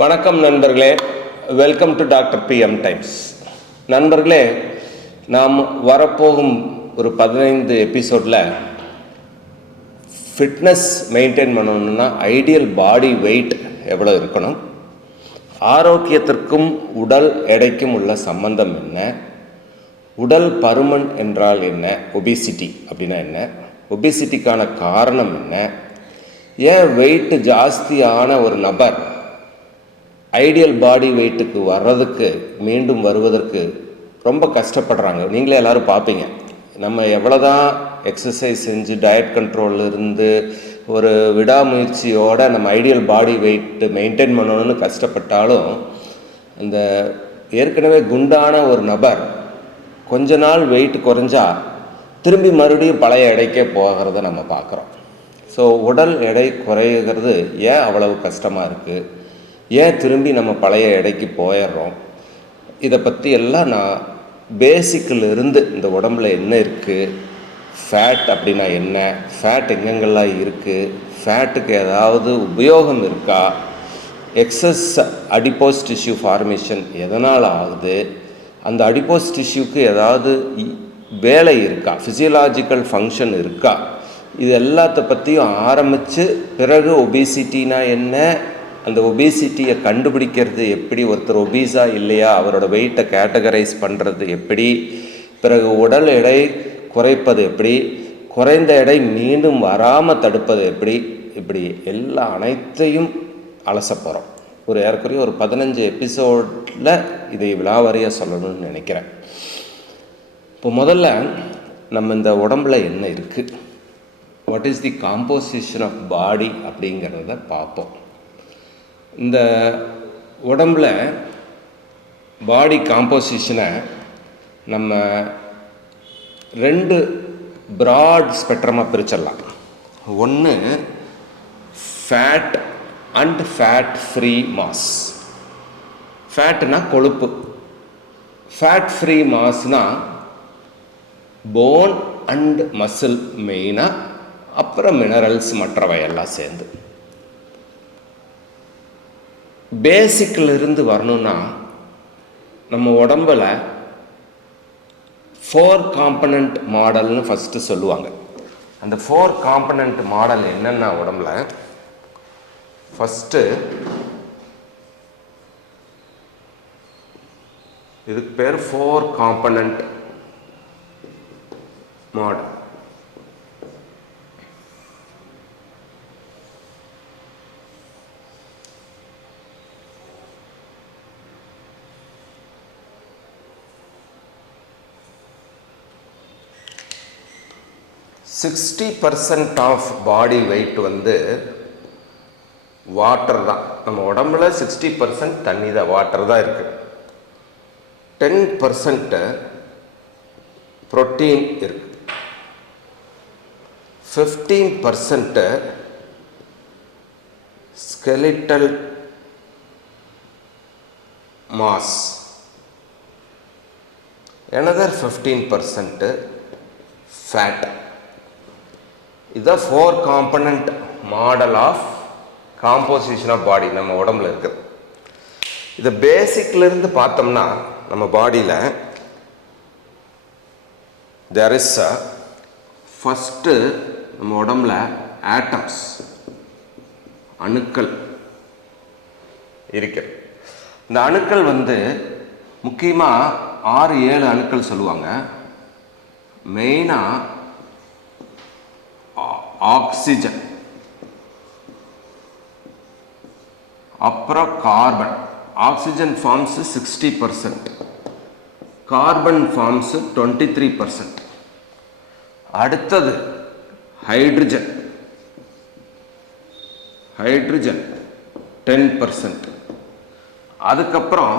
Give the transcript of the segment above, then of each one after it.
வணக்கம் நண்பர்களே, welcome to doctor PM times. நண்பர்களே, நாம் வரப்போகும் ஒரு 15 எபிசோடில் ஃபிட்னஸ் மெயின்டைன் பண்ணணும்னா ஐடியல் பாடி வெயிட் எவ்வளோ இருக்கணும், ஆரோக்கியத்திற்கும் உடல் எடைக்கும் உள்ள சம்பந்தம் என்ன, உடல் பருமன் என்றால் என்ன, ஒபிசிட்டி அப்படின்னா என்ன, ஒபிசிட்டிக்கான காரணம் என்ன, ஏன் வெயிட் ஜாஸ்தியான ஒரு நபர் ஐடியல் பாடி வெயிட்டுக்கு வர்றதுக்கு மீண்டும் வருவதற்கு ரொம்ப கஷ்டப்படுறாங்க. நீங்களே எல்லோரும் பார்ப்பீங்க. நம்ம எவ்வளோதான் எக்ஸசைஸ் செஞ்சு டயட் கண்ட்ரோலில் இருந்து ஒரு விடாமுயற்சியோடு நம்ம ஐடியல் பாடி வெயிட்டு மெயின்டைன் பண்ணணும்னு கஷ்டப்பட்டாலும், இந்த ஏற்கனவே குண்டான ஒரு நபர் கொஞ்ச நாள் வெயிட் குறைஞ்சா திரும்பி மறுபடியும் பழைய எடைக்கே போகிறத நம்ம பார்க்குறோம். ஸோ உடல் எடை குறைகிறது ஏன் அவ்வளவு கஷ்டமாக இருக்குது, ஏன் திரும்பி நம்ம பழைய எடைக்கு போயிடுறோம், இதை பற்றி எல்லாம் நான் பேசிக்கில் இருந்து இந்த உடம்புல என்ன இருக்குது, ஃபேட் அப்படின்னா என்ன, ஃபேட் எங்கெங்கெல்லாம் இருக்குது, ஃபேட்டுக்கு ஏதாவது உபயோகம் இருக்கா, எக்ஸஸ் அடிப்போஸ் டிஷ்யூ ஃபார்மேஷன் எதனால் ஆகுது, அந்த அடிப்போஸ் டிஷ்யூக்கு ஏதாவது வேலை இருக்கா, ஃபிசியலாஜிக்கல் ஃபங்க்ஷன் இருக்கா, இது எல்லாத்த பற்றியும் ஆரம்பித்து பிறகு ஒபிசிட்டினா என்ன, அந்த ஒபிசிட்டியை கண்டுபிடிக்கிறது எப்படி, ஒருத்தர் ஒபீஸா இல்லையா, அவரோட வெயிட்டை கேட்டகரைஸ் பண்ணுறது எப்படி, பிறகு உடல் எடை குறைப்பது எப்படி, குறைந்த எடை மீண்டும் வராமல் தடுப்பது எப்படி, இப்படி எல்லா அனைத்தையும் அலச போகிறோம். ஒரு ஏறக்குறைய ஒரு 15 எபிசோடில் இதை விலாவாரியாக சொல்லணும்னு நினைக்கிறேன். இப்போ முதல்ல நம்ம இந்த உடம்பில் என்ன இருக்குது, what is the composition of body அப்படிங்கிறத பார்ப்போம். இந்த உடம்பில் பாடி காம்போசிஷனை நம்ம 2 ப்ராட் ஸ்பெக்ட்ரமாக பிரிச்சிடலாம். ஒன்று fat and fat free mass. ஃபேட்னா கொழுப்பு, ஃபேட் ஃப்ரீ மாஸ்னால் போன் அண்ட் மசில் மெயினாக, அப்புறம் மினரல்ஸ் மற்றவையெல்லாம் சேர்ந்து. பேசிக்கில் இருந்து வரணும்னா நம்ம உடம்பில் 4 காம்பனண்ட் மாடல்னு ஃபஸ்ட்டு சொல்லுவாங்க. அந்த 4 காம்பனண்ட் மாடல் என்னென்னா, உடம்புல ஃபஸ்ட்டு இதுக்கு பேர் 4 component model. Sixty 60% of body weight water தான். நம்ம உடம்புல 60% தண்ணி தான், வாட்டர் தான் இருக்குது. 10% புரோட்டீன் இருக்கு, 15% ஸ்கெலிட்டல் மாஸ், another 15% ஃபேட். இதுதான் 4 component model of composition of body நம்ம உடம்புல இருக்குது. இதை பேசிக்லேருந்து பார்த்தோம்னா நம்ம பாடியில் தேர் இஸ் ஃபஸ்ட்டு நம்ம உடம்புல ஆட்டம்ஸ், அணுக்கள் இருக்கு. இந்த அணுக்கள் முக்கியமாக 6-7 அணுக்கள் சொல்லுவாங்க. மெயினாக ஆக்சிஜன், அப்புறம் carbon. Oxygen forms 60%, carbon forms 23%. அடுத்தது ஹைட்ரஜன், ஹைட்ரஜன் 10%. அதுக்கப்புறம்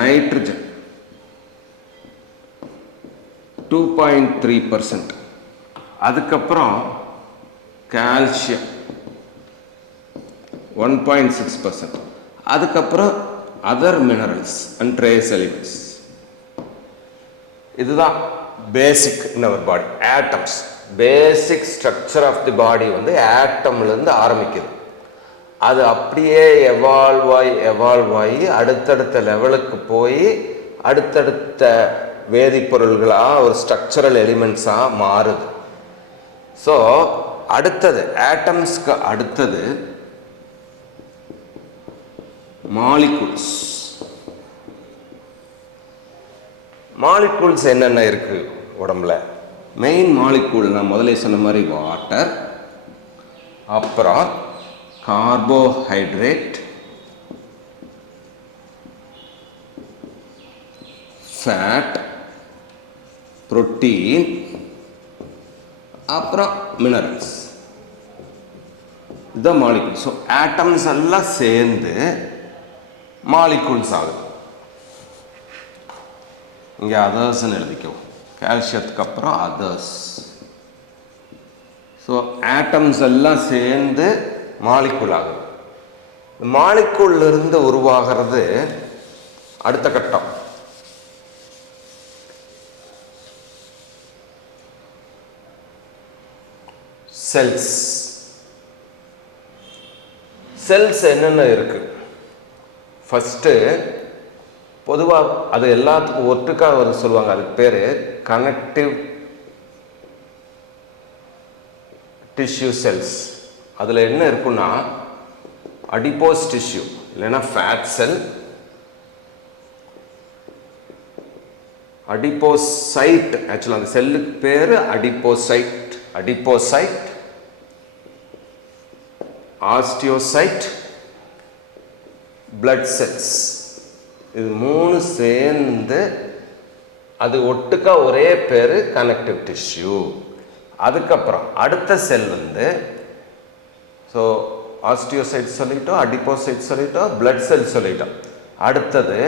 நைட்ரஜன் 2.3%. அதுக்கப்புறம் கால்சியம் 1.6%. அதுக்கப்புறம் other minerals and trace elements. இதுதான் basic in our body. Atoms basic structure of the body வந்து ஆட்டம்லேருந்து ஆரம்பிக்குது. அது அப்படியே எவால்வ் ஆகி அடுத்தடுத்த லெவலுக்கு போய் அடுத்தடுத்த வேதிப்பொருள்களாக ஒரு ஸ்ட்ரக்சரல் எலிமெண்ட்ஸாக மாறுது. ஸோ அடுத்தது ஆட்டம்ஸ்க்கு அடுத்தது மாலிகூல்ஸ். மாலிகூல்ஸ் என்னென்ன இருக்குது உடம்புல? மெயின் மாலிகூல் நான் முதலே சொன்ன மாதிரி வாட்டர், அப்புறம் கார்போஹைட்ரேட், ஃபேட், புரோட்டீன், அப்புறம் மினரல்ஸ். இதுதான் மாலிகூல். ஸோ ஆட்டம்ஸ் எல்லாம் சேர்ந்து மாலிகூல்ஸ் ஆகுது. இங்கே அதர்ஸ்ன்னு எழுதிக்கவும், கால்சியத்துக்கு அப்புறம் அதர்ஸ். ஸோ ஆட்டம்ஸ் எல்லாம் சேர்ந்து மாலிகூல் ஆகுது. மாலிகூல்லிருந்து உருவாகிறது அடுத்த கட்டம் செல்ஸ். செல்ஸ் என்னென்ன இருக்கு? ஃபஸ்ட்டு பொதுவாக அது எல்லாத்துக்கும் ஒட்டுக்காக வந்து சொல்லுவாங்க, அதுக்கு பேர் கனெக்டிவ் டிஷ்யூ செல்ஸ். அதில் என்ன இருக்குன்னா அடிப்போஸ் டிஷ்யூ இல்லைன்னா ஃபேட் செல், அடிப்போசைட். ஆக்சுவலாக அந்த செல்லுக்கு பேர் அடிப்போசைட், ஆஸ்டியோசைட், பிளட் செல்ஸ். இது மூணு சேர்ந்து அது ஒட்டுக்கா ஒரே பேர் கனெக்டிவ் டிஷ்யூ. அதுக்கப்புறம் அடுத்த செல் வந்து, ஸோ ஆஸ்டியோசைட் சொல்லிட்டோம், அடிப்போசைட் சொல்லிட்டோம், பிளட் செல் சொல்லிட்டோம். அடுத்தது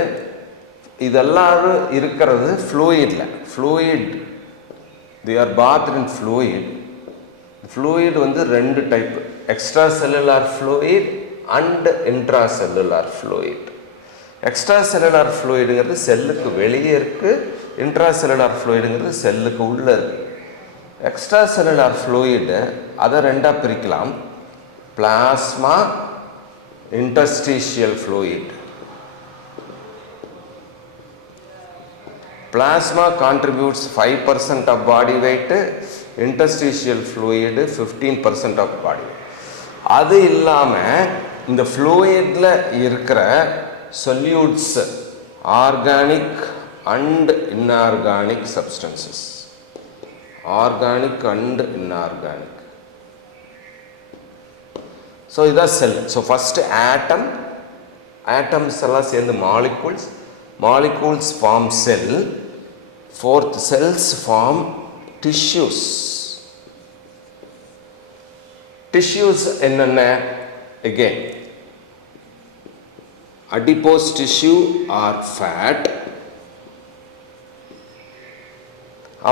இதெல்லாம் இருக்கிறது fluid. The are bathed in fluid வந்து ரெண்டு type, extra cellular fluid and intra cellular fluid. Extra cellular ஃப்ளூயிடுங்கிறது செல்லுக்கு வெளியே இருக்குது, இன்ட்ரா செல்லுலார் ஃப்ளூயிடுங்கிறது செல்லுக்கு உள்ளே இருக்குது. எக்ஸ்ட்ரா செல்லுலார் ஃப்ளூயிடு அதை ரெண்டாக பிரிக்கலாம், plasma, interstitial fluid. Plasma contributes 5% of body weight, interstitial fluid 15% of body weight. அது இல்லாமல் இந்த ஃப்ளூயிடில் இருக்கிற solutes, organic and inorganic substances. Organic and inorganic. So இதான் செல். ஸோ ஃபஸ்ட்டு ஆட்டம்ஸ் எல்லாம் சேர்ந்து molecules. Molecules form cell. Fourth, cells form tissues. Tissues என்னென்ன? Again, adipose tissue or fat.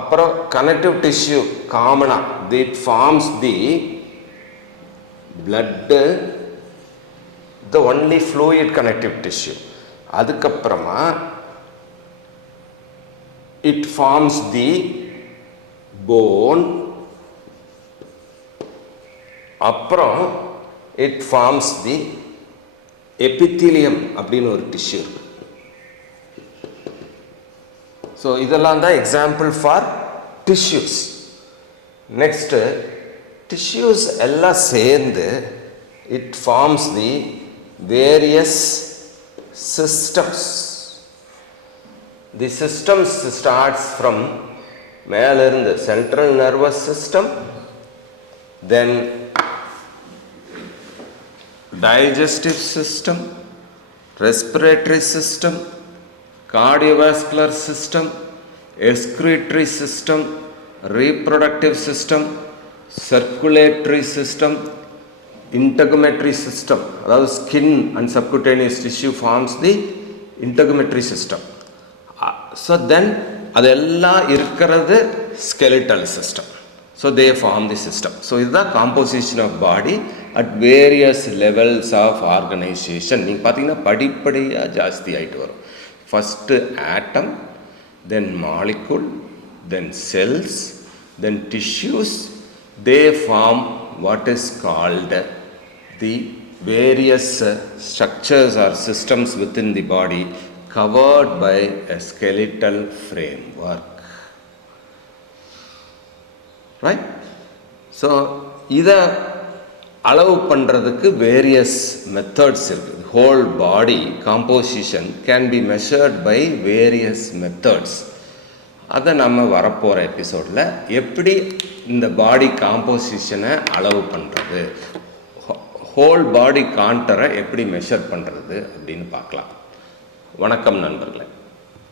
அப்புறம் connective tissue காமனா, it forms the blood, the only fluid connective tissue. அதுக்கப்புறமா it forms the bone. அப்புறம் it forms the epithelium அப்படின்னு ஒரு tissue இருக்கு. So இதெல்லாம் தான் example for tissues. Next tissues எல்லாம் சேர்ந்து it forms the various systems. The systems starts from மேல இருந்து central nervous system, then digestive system, respiratory system, cardiovascular system, excretory system, reproductive system, circulatory system, integumentary system. அதாவது skin and subcutaneous tissue forms the integumentary system. So then அதெல்லாம் இருக்கிறது skeletal system. So they form the system. So இதுதான் composition of body at various levels of organisation. நீங்கள் பார்த்தீங்கன்னா படிப்படியாக ஜாஸ்தி ஆகிட்டு வரும். First atom, then molecule, then cells, then tissues, they form what is called the various structures or systems within the body covered by a skeletal framework. Right? So இதை அளவு பண்ணுறதுக்கு various methods இருக்குது. Whole body composition can be measured by various methods. அதை நம்ம வரப்போகிற எபிசோடில் எப்படி இந்த பாடி காம்போசிஷனை அளவு பண்ணுறது, ஹோல் பாடி கான்டரை எப்படி மெஷர் பண்ணுறது அப்படின்னு பார்க்கலாம். வணக்கம் நண்பர்களே.